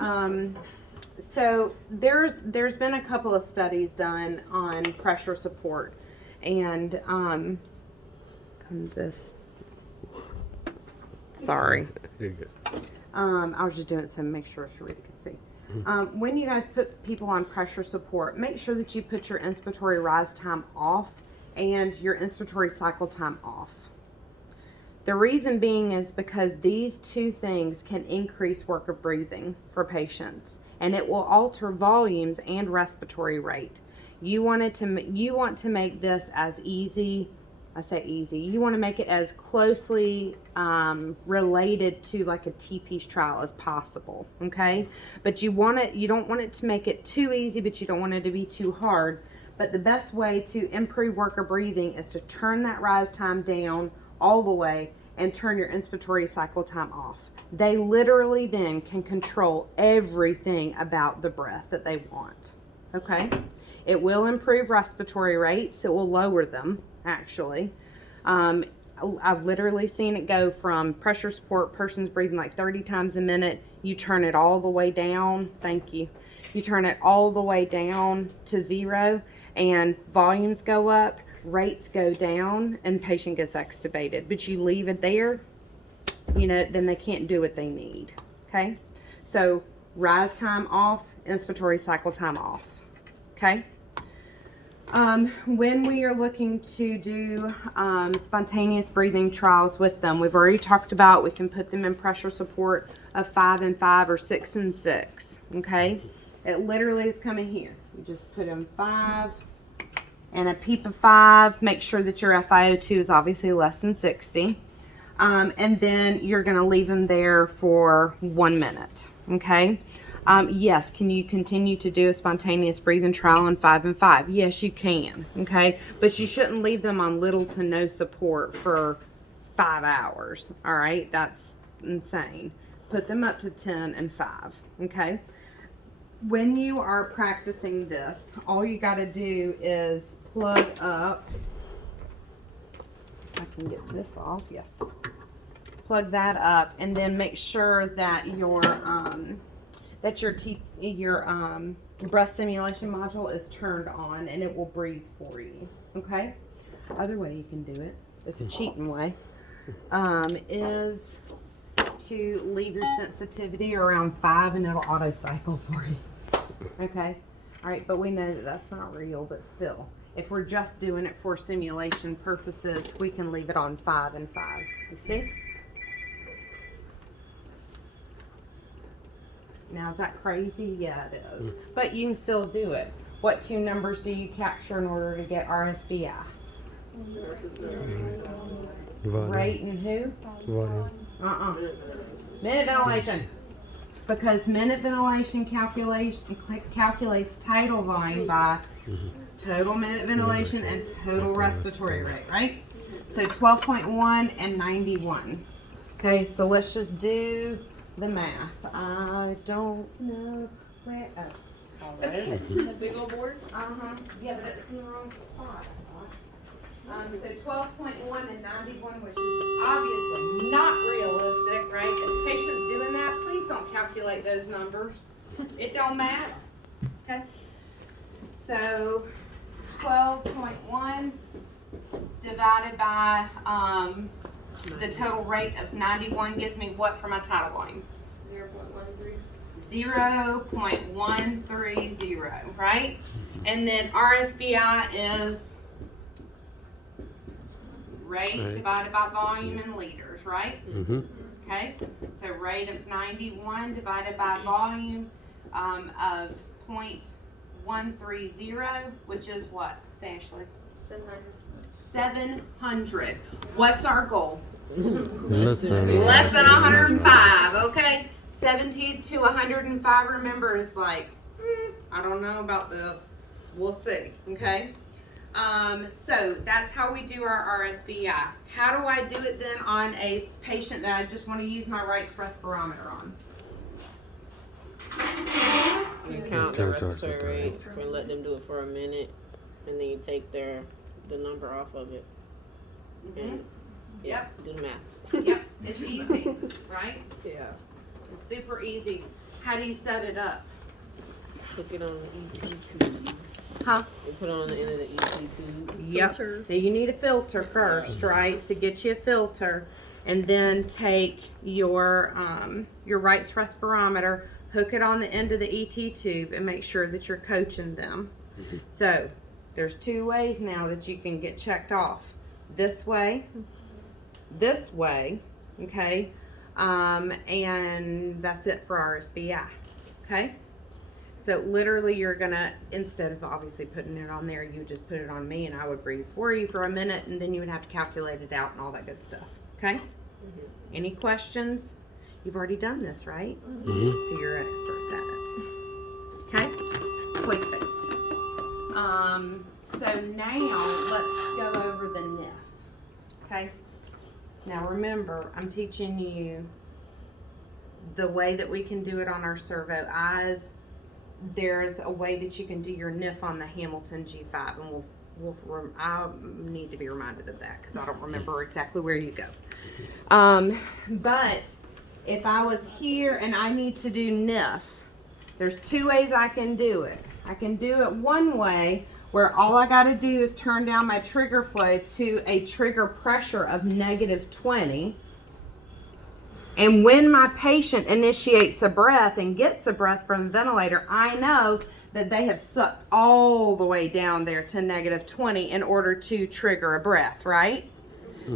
So there's been a couple of studies done on pressure support, and this. Sorry. You're good. I was just doing it so make sure Sharita could see. When you guys put people on pressure support, make sure that you put your inspiratory rise time off and your inspiratory cycle time off. The reason being is because these two things can increase work of breathing for patients, and it will alter volumes and respiratory rate. You want to make this as easy. I say easy. You want to make it as closely related to like a TPEACE trial as possible, okay? But you don't want it to make it too easy, but you don't want it to be too hard. But the best way to improve work of breathing is to turn that rise time down all the way and turn your inspiratory cycle time off. They literally then can control everything about the breath that they want, okay? It will improve respiratory rates. It will lower them, actually. I've literally seen it go from pressure support, person's breathing like 30 times a minute. You turn it all the way down. Thank you. You turn it all the way down to 0 and volumes go up, rates go down, and the patient gets extubated. But you leave it there, then they can't do what they need, okay? So rise time off, inspiratory cycle time off, okay? When we are looking to do spontaneous breathing trials with them, we've already talked about we can put them in pressure support of 5 and 5 or 6 and 6, okay? It literally is coming here. You just put in 5 and a PEEP of 5. Make sure that your FiO2 is obviously less than 60. And then you're going to leave them there for 1 minute, okay? Yes, can you continue to do a spontaneous breathing trial on 5 and 5? Yes, you can, okay? But you shouldn't leave them on little to no support for 5 hours, all right? That's insane. Put them up to 10 and 5, okay? When you are practicing this, all you got to do is plug up. I can get this off, yes. Plug that up, and then make sure that your breath simulation module is turned on, and it will breathe for you. Okay. Other way you can do it, it's a cheating way, is to leave your sensitivity around 5, and it'll auto cycle for you. Okay. All right, but we know that that's not real, but still, if we're just doing it for simulation purposes, we can leave it on 5 and 5. You see? Now, is that crazy? Yeah, it is. But you can still do it. What 2 numbers do you capture in order to get RSVI? Rate and who? Volume. Minute ventilation. Because minute ventilation calculates tidal volume by total minute ventilation and total respiratory rate, right? So 12.1 and 91. Okay, so let's just do the math. I don't know where. Oh, already. The big old board? Yeah, but it's in the wrong spot. So 12.1 and 91, which is obviously not realistic, right? If the patient's doing that, please don't calculate those numbers. It don't matter. Okay. So 12.1 divided by the total rate of 91 gives me what for my tidal volume? 0.130, right? And then RSVI is rate divided by volume in liters, right? Okay, so rate of 91 divided by volume of 0.130, which is what? Say, Ashley. 700. What's our goal? Less than 105, okay? 70 to 105, remember, is like, I don't know about this. We'll see, okay? So that's how we do our RSVI. How do I do it then on a patient that I just want to use my right respirometer on? You count the respiratory rates and let them do it for a minute, and then you take the number off of it. And do the math. Yep, it's easy, right? Yeah. It's super easy. How do you set it up? Hook it on the ET tube. Huh? You put it on the end of the ET tube. Yep. Now you need a filter first, right? So get you a filter, and then take your Wright's respirometer, hook it on the end of the ET tube, and make sure that you're coaching them. So there's 2 ways now that you can get checked off. This way, okay? And that's it for RSBI, okay? So literally you're gonna, instead of obviously putting it on there, you would just put it on me and I would breathe for you for a minute, and then you would have to calculate it out and all that good stuff, okay? Any questions? You've already done this, right? So you're experts at it. Okay? Perfect. So now let's go over the NIF. Okay? Now remember, I'm teaching you the way that we can do it on our servo eyes. There's a way that you can do your NIF on the Hamilton G5, and I need to be reminded of that because I don't remember exactly where you go. But if I was here and I need to do NIF, there's 2 ways I can do it. I can do it one way where all I got to do is turn down my trigger flow to a trigger pressure of -20. And when my patient initiates a breath and gets a breath from the ventilator, I know that they have sucked all the way down there to -20 in order to trigger a breath, right?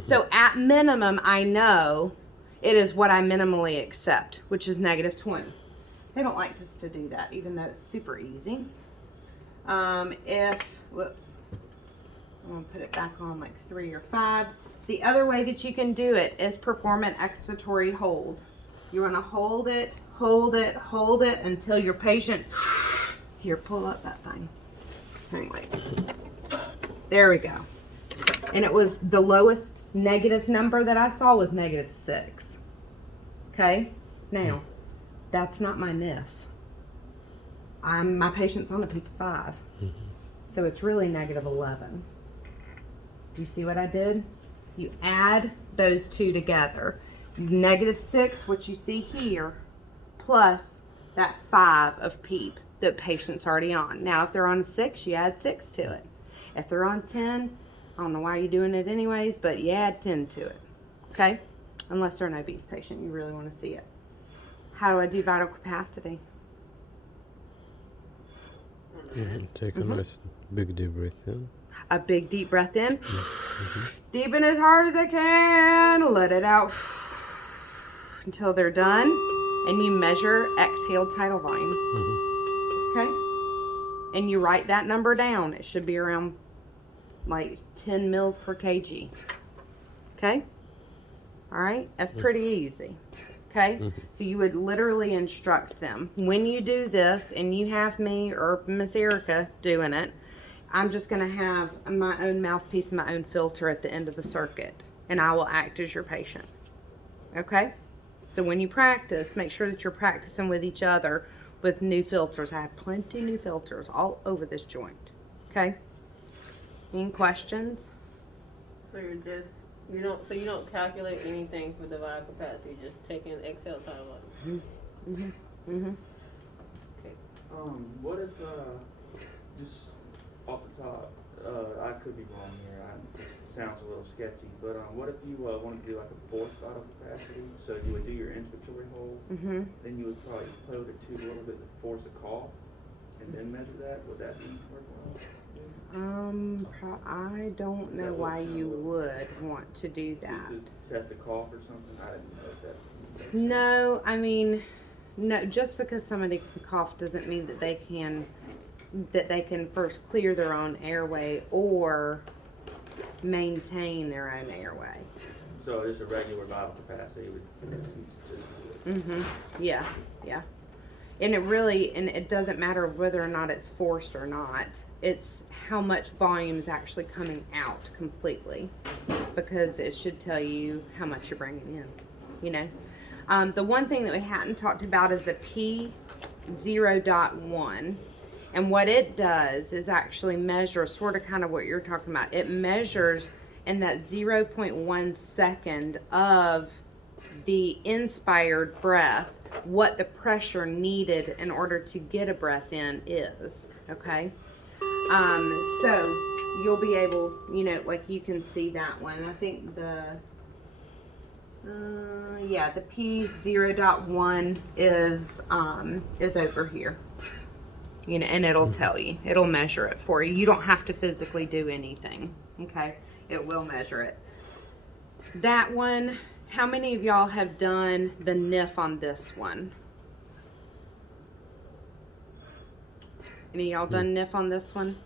So at minimum, I know it is what I minimally accept, which is -20. They don't like us to do that, even though it's super easy. Whoops, I'm gonna put it back on like 3 or 5. The other way that you can do it is perform an expiratory hold. You want to hold it until your patient, here, pull up that thing. Anyway, there we go. And it was the lowest negative number that I saw was -6. Okay, now that's not my NIF. My patient's on a peak of 5. So it's really -11. Do you see what I did? You add those 2 together. -6, what you see here, plus that 5 of PEEP that patient's already on. Now, if they're on 6, you add 6 to it. If they're on 10, I don't know why you're doing it anyways, but you add 10 to it. Okay? Unless they're an obese patient, you really want to see it. How do I do vital capacity? Take a nice big deep breath in. A big deep breath in. Deep in as hard as I can. Let it out until they're done. And you measure exhaled tidal volume. Okay? And you write that number down. It should be around like 10 mils per kg. Okay? All right? That's pretty easy. Okay? So you would literally instruct them. When you do this and you have me or Miss Erica doing it, I'm just going to have my own mouthpiece and my own filter at the end of the circuit. And I will act as your patient. Okay? So when you practice, make sure that you're practicing with each other with new filters. I have plenty new filters all over this joint. Okay? Any questions? So you don't calculate anything for the vital capacity, just taking exhale tidal volume. Okay. What if just off the top, I could be wrong here. It sounds a little sketchy, but what if you wanted to do like a forced vital capacity? So you would do your inspiratory hold, then you would probably load it to a little bit to force a cough, and then measure that. Would that be worthwhile? I don't know why you would want to do that. To test a cough or something? I didn't know if that. No, I mean, no. Just because somebody can cough doesn't mean that they can first clear their own airway or maintain their own airway. So just a regular vital capacity would just. Yeah. And it doesn't matter whether or not it's forced or not. It's how much volume is actually coming out completely, because it should tell you how much you're bringing in, you know. The one thing that we hadn't talked about is the P0.1. And what it does is actually measure sort of kind of what you're talking about. It measures in that 0.1 second of the inspired breath, what the pressure needed in order to get a breath in is, okay? So you'll be able, you know, like you can see that one. I think the P0.1 is over here. You know, and it'll tell you. It'll measure it for you. You don't have to physically do anything. Okay? It will measure it. That one, how many of y'all have done the NIF on this one? Any of y'all done NIF on this one?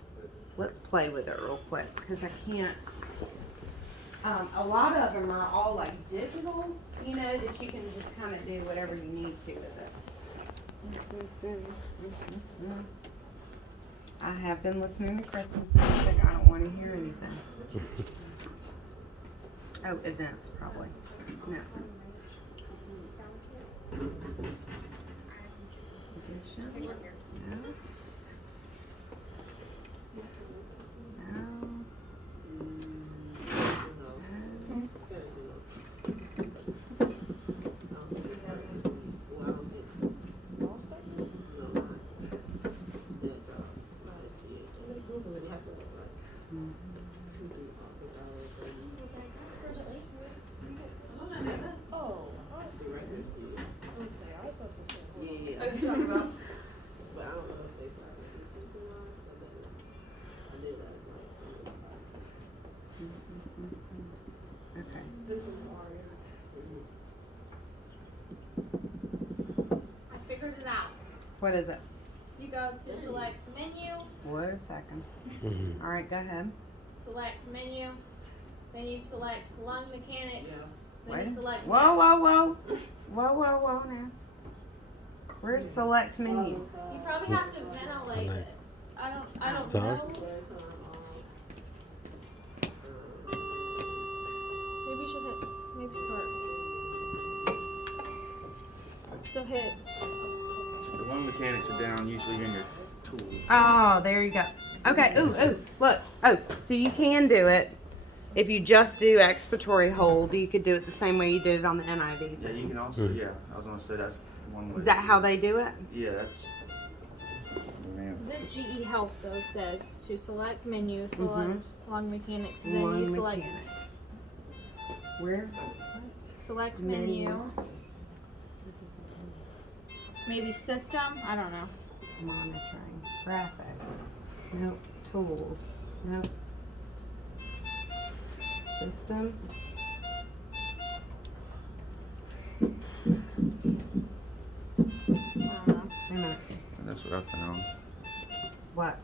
Let's play with it real quick because I can't. A lot of them are all like digital, you know, that you can just kind of do whatever you need to with it. I have been listening to Kristen, so it's like I don't want to hear anything. Oh, events probably. No. Edition? No. Okay. I figured it out. What is it? You go to select menu, Wait a second. All right, go ahead. select menu, then you select lung mechanics, then Wait. you select. Whoa, whoa, whoa. Whoa, whoa, whoa now. Where's select menu? You probably have to ventilate it. I don't Start. know. Maybe you should hit, maybe start. So hit. The lung mechanics are down usually in your tools. Oh, there you go. Okay, ooh, look. Oh, so you can do it. If you just do expiratory hold, you could do it the same way you did it on the NIV. Yeah, you can also, yeah, I was gonna say that's one way. Is that how they do it? Yeah, that's. Man. This GE Health though says to select menu, select lung mechanics, and then Lung you select mechanics. Where? select Menu. menu. Maybe system. I don't know. Monitoring. Graphics. Nope. Tools. Nope. System. I don't know. Wait a minute. That's what I found. What?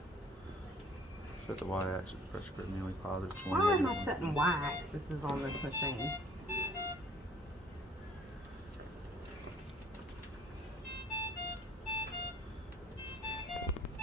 Set the y-axis pressure curve nearly positive 20. Why am I setting y axis on this machine?